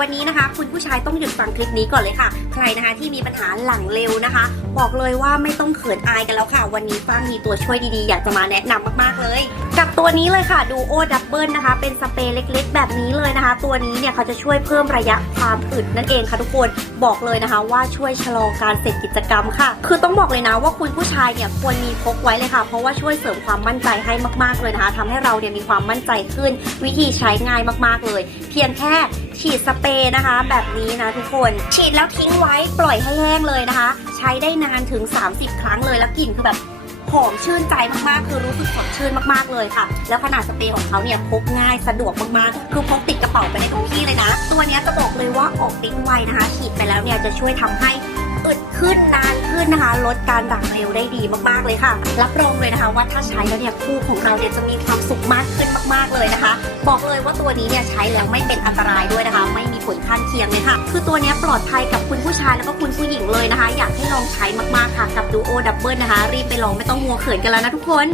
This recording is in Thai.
วันนี้นะคะ คุณผู้ชายต้องหยุดฟังคลิปนี้ก่อนเลยค่ะ ใครนะคะที่มีปัญหาหลังเร็วนะคะ บอกเลยว่าไม่ต้องเขินอายกันแล้วค่ะ วันนี้ฟ้างมีตัวช่วยดีๆ อยากจะมาแนะนำมากๆเลย กับตัวนี้เลยค่ะดูโอดับเบิลนะคะ เป็นสเปรย์เล็กๆ แบบนี้เลยนะคะ ตัวนี้เนี่ยเขาจะช่วยเพิ่มระยะความอึดนั่นเองค่ะทุกคนบอกเลยนะคะ ว่าช่วยชะลอการเสร็จกิจกรรมค่ะ คือต้องบอกเลยนะว่าคุณผู้ชายเนี่ยควรมีพกไว้เลยค่ะ เพราะว่าช่วยเสริมความมั่นใจให้มากๆเลยนะคะทำให้เราเนี่ยมีความมั่นใจขึ้น วิธีใช้ง่ายมากๆเลย เพียงแค่ ฉีดสเปรย์นะคะ แบบนี้นะทุกคน ฉีดแล้วทิ้งไว้ปล่อยให้แห้งเลยนะคะ ใช้ได้นานถึง 30 ครั้งเลยแล้วกลิ่นคือแบบหอมชื่นใจมากๆ คือรู้สึกสดชื่นมากๆเลยค่ะ แล้วขนาดสเปรย์ของเขาเนี่ยพกง่ายสะดวกมากๆ คือพกติดกระเป๋าไปได้ทุกที่เลยนะ ตัวนี้จะบอกเลยว่าออกฤทธิ์ไวนะคะ ฉีดไปแล้วเนี่ยจะช่วยทำให้อึดขึ้นนานขึ้นนะคะ ลดการดังเร็วได้ดีมากๆเลยค่ะ รับรองเลยนะคะว่าถ้าใช้แล้วเนี่ยคู่ของเราเนี่ยจะมีความสุขมากขึ้นมาก ๆเลยนะคะ บอกเลยว่าตัวนี้เนี่ยใช้แล้วไม่เป็นอันตรายด้วยนะคะ ไม่มีผลข้างเคียงเลยค่ะ คือตัวนี้ปลอดภัยกับคุณผู้ชายแล้วก็คุณผู้หญิงเลยนะคะ อยากให้ลองใช้มากๆค่ะกับดูโอดับเบิลนะคะ รีบไปลองไม่ต้องหัวเขินกันแล้วนะทุกคน